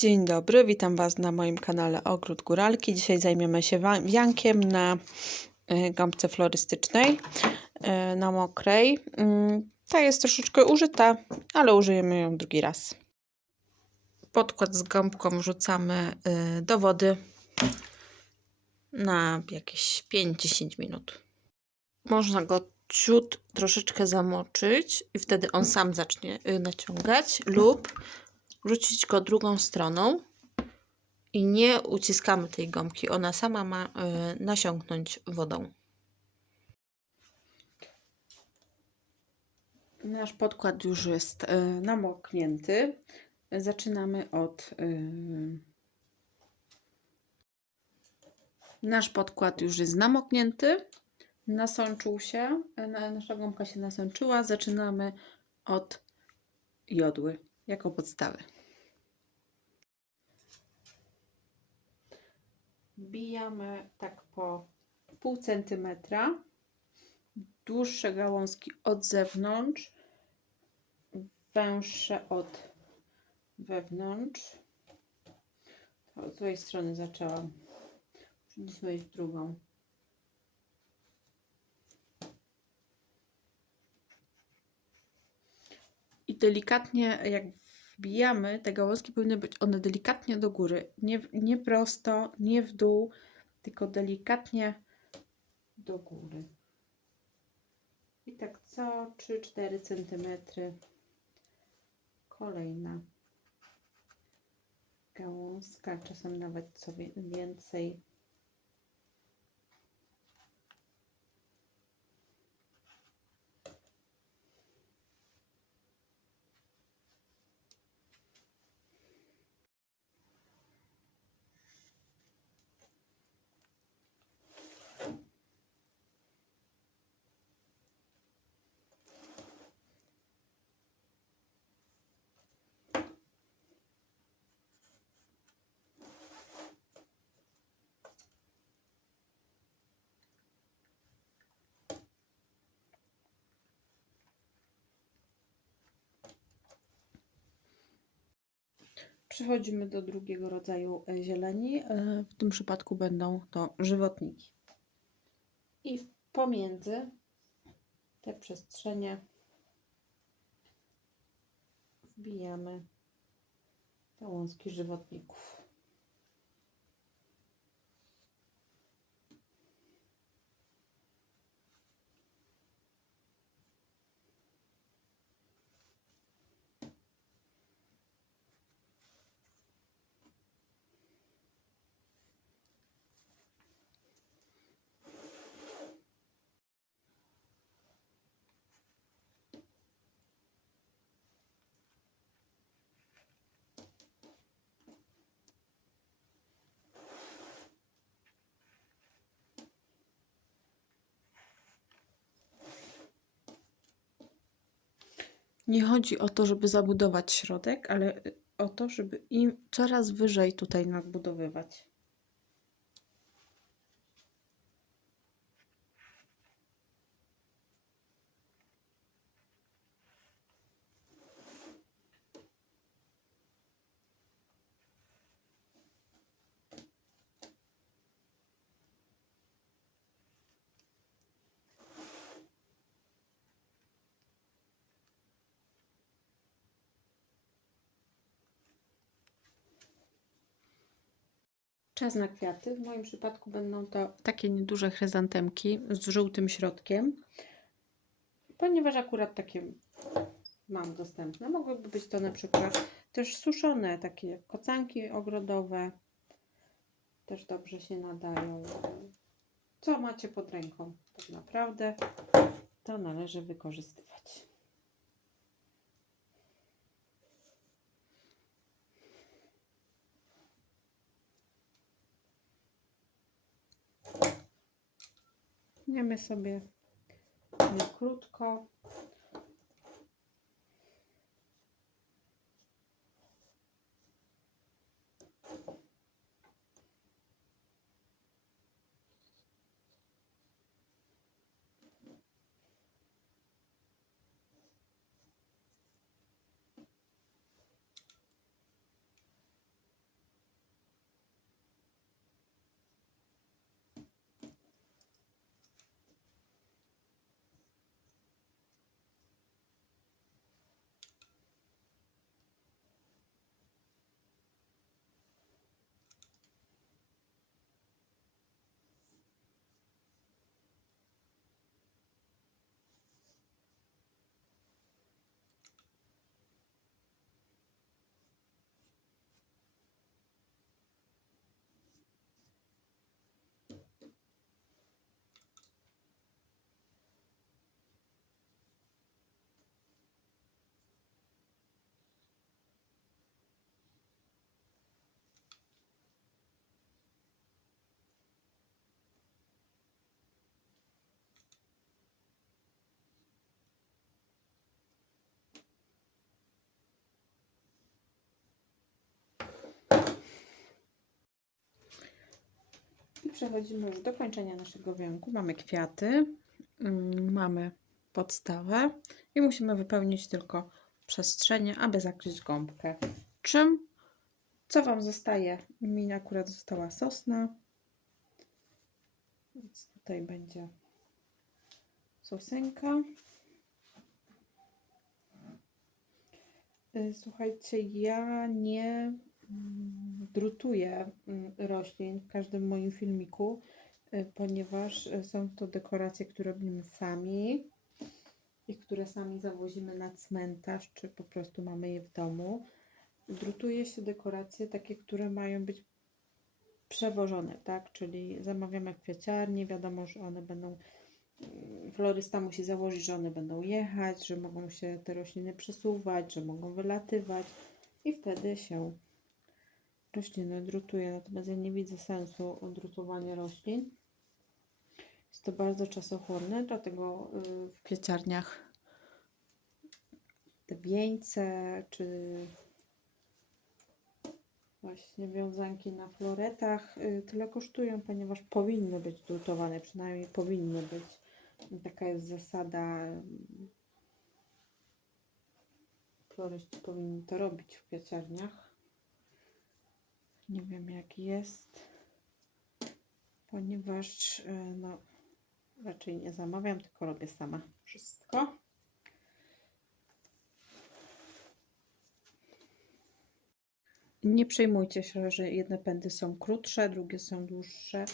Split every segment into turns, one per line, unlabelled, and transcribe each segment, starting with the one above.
Dzień dobry, witam Was na moim kanale Ogród Góralki. Dzisiaj zajmiemy się wiankiem na y, gąbce florystycznej, y, na mokrej. Mm, Ta jest troszeczkę użyta, ale użyjemy ją drugi raz. Podkład z gąbką wrzucamy y, do wody na jakieś 5-10 minut. Można go ciut troszeczkę zamoczyć i wtedy on sam zacznie naciągać lub wrzucić go drugą stroną i nie uciskamy tej gąbki. Ona sama ma y, nasiąknąć wodą. Nasz podkład już jest y, namoknięty. Zaczynamy od. y, Nasz podkład już jest namoknięty. Nasączył się. y, na- Nasza gąbka się nasączyła. Zaczynamy od jodły jako podstawy. Wbijamy tak po pół centymetra dłuższe gałązki od zewnątrz, węższe od wewnątrz. To od złej strony zaczęłam. Powinniśmy iść drugą. I delikatnie, jak wbijamy, te gałązki powinny być one delikatnie do góry. Nie, nie prosto, nie w dół, tylko delikatnie do góry. I tak co 3-4 cm kolejna gałązka, czasem nawet sobie więcej. Przechodzimy do drugiego rodzaju e, zieleni. E, W tym przypadku będą to żywotniki. I pomiędzy te przestrzenie wbijamy gałązki żywotników. Nie chodzi o to, żeby zabudować środek, ale o to, żeby im coraz wyżej tutaj nadbudowywać. Czas na kwiaty. W moim przypadku będą to takie nieduże chryzantemki z żółtym środkiem, ponieważ akurat takie mam dostępne. Mogłyby być to na przykład też suszone, takie kocanki ogrodowe. Też dobrze się nadają. Co macie pod ręką? Tak naprawdę to należy wykorzystywać. Tniemy sobie nie krótko. Przechodzimy już do kończenia naszego wianku. Mamy kwiaty, mm, mamy podstawę i musimy wypełnić tylko przestrzenie, aby zakryć gąbkę. Czym? Co Wam zostaje? Mi akurat została sosna. Więc tutaj będzie sosenka. Y, Słuchajcie, ja nie drutuję mm, roślin w każdym moim filmiku, y, ponieważ y, są to dekoracje, które robimy sami i które sami zawozimy na cmentarz, czy po prostu mamy je w domu. Drutuje się dekoracje takie, które mają być przewożone, tak? Czyli zamawiamy w wiadomo, że one będą mm, florysta musi założyć, że one będą jechać, że mogą się te rośliny przesuwać, że mogą wylatywać i wtedy się rośliny drutuje. Natomiast ja nie widzę sensu drutowania roślin. Jest to bardzo czasochłonne, dlatego y, w kwieciarniach te wieńce czy właśnie wiązanki na floretach y, tyle kosztują, ponieważ powinny być drutowane, przynajmniej powinny być. Taka jest zasada. y, Floryści powinni to robić w kwieciarniach. Nie wiem jak jest, ponieważ y, no, raczej nie zamawiam, tylko robię sama wszystko. Nie przejmujcie się, że jedne pędy są krótsze, drugie są dłuższe.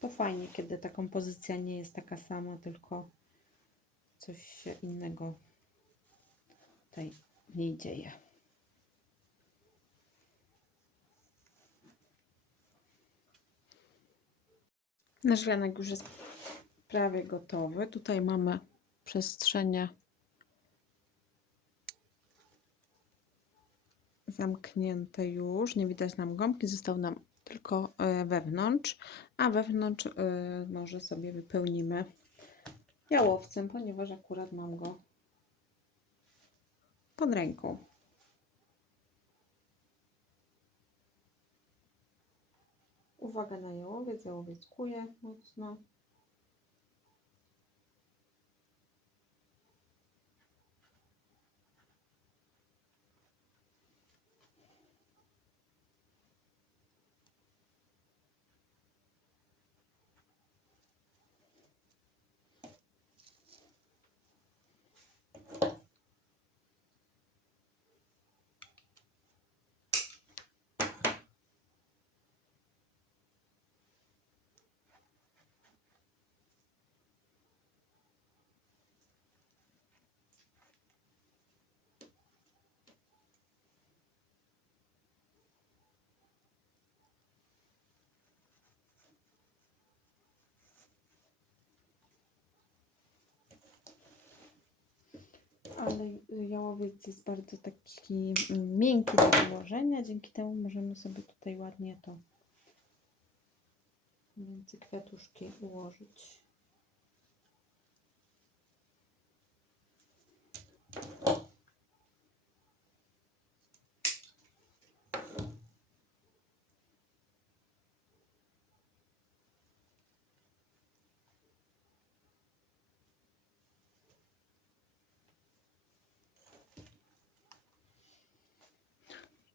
To fajnie, kiedy ta kompozycja nie jest taka sama, tylko coś innego tutaj w niej dzieje. Nasz wianek już jest prawie gotowy. Tutaj mamy przestrzenie zamknięte już. Nie widać nam gąbki, został nam tylko e, wewnątrz, a wewnątrz e, może sobie wypełnimy jałowcem, ponieważ akurat mam go pod ręką. Uwaga na jałowiec, jałowiec kuje mocno. Ale jałowiec jest bardzo taki mm, miękki do wyłożenia, dzięki temu możemy sobie tutaj ładnie to między kwiatuszki ułożyć.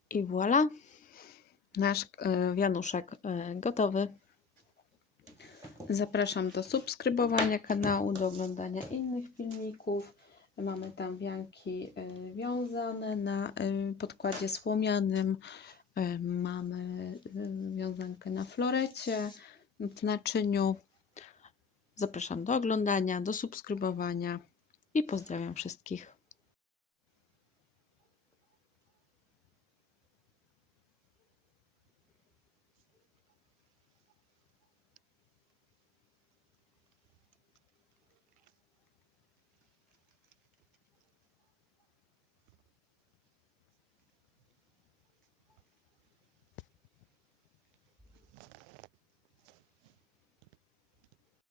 I voilà, nasz e, wianuszek e, gotowy. Zapraszam do subskrybowania kanału, do oglądania innych filmików. Mamy tam wianki e, wiązane na e, podkładzie słomianym. E, Mamy e, wiązankę na florecie, w naczyniu. Zapraszam do oglądania, do subskrybowania i pozdrawiam wszystkich.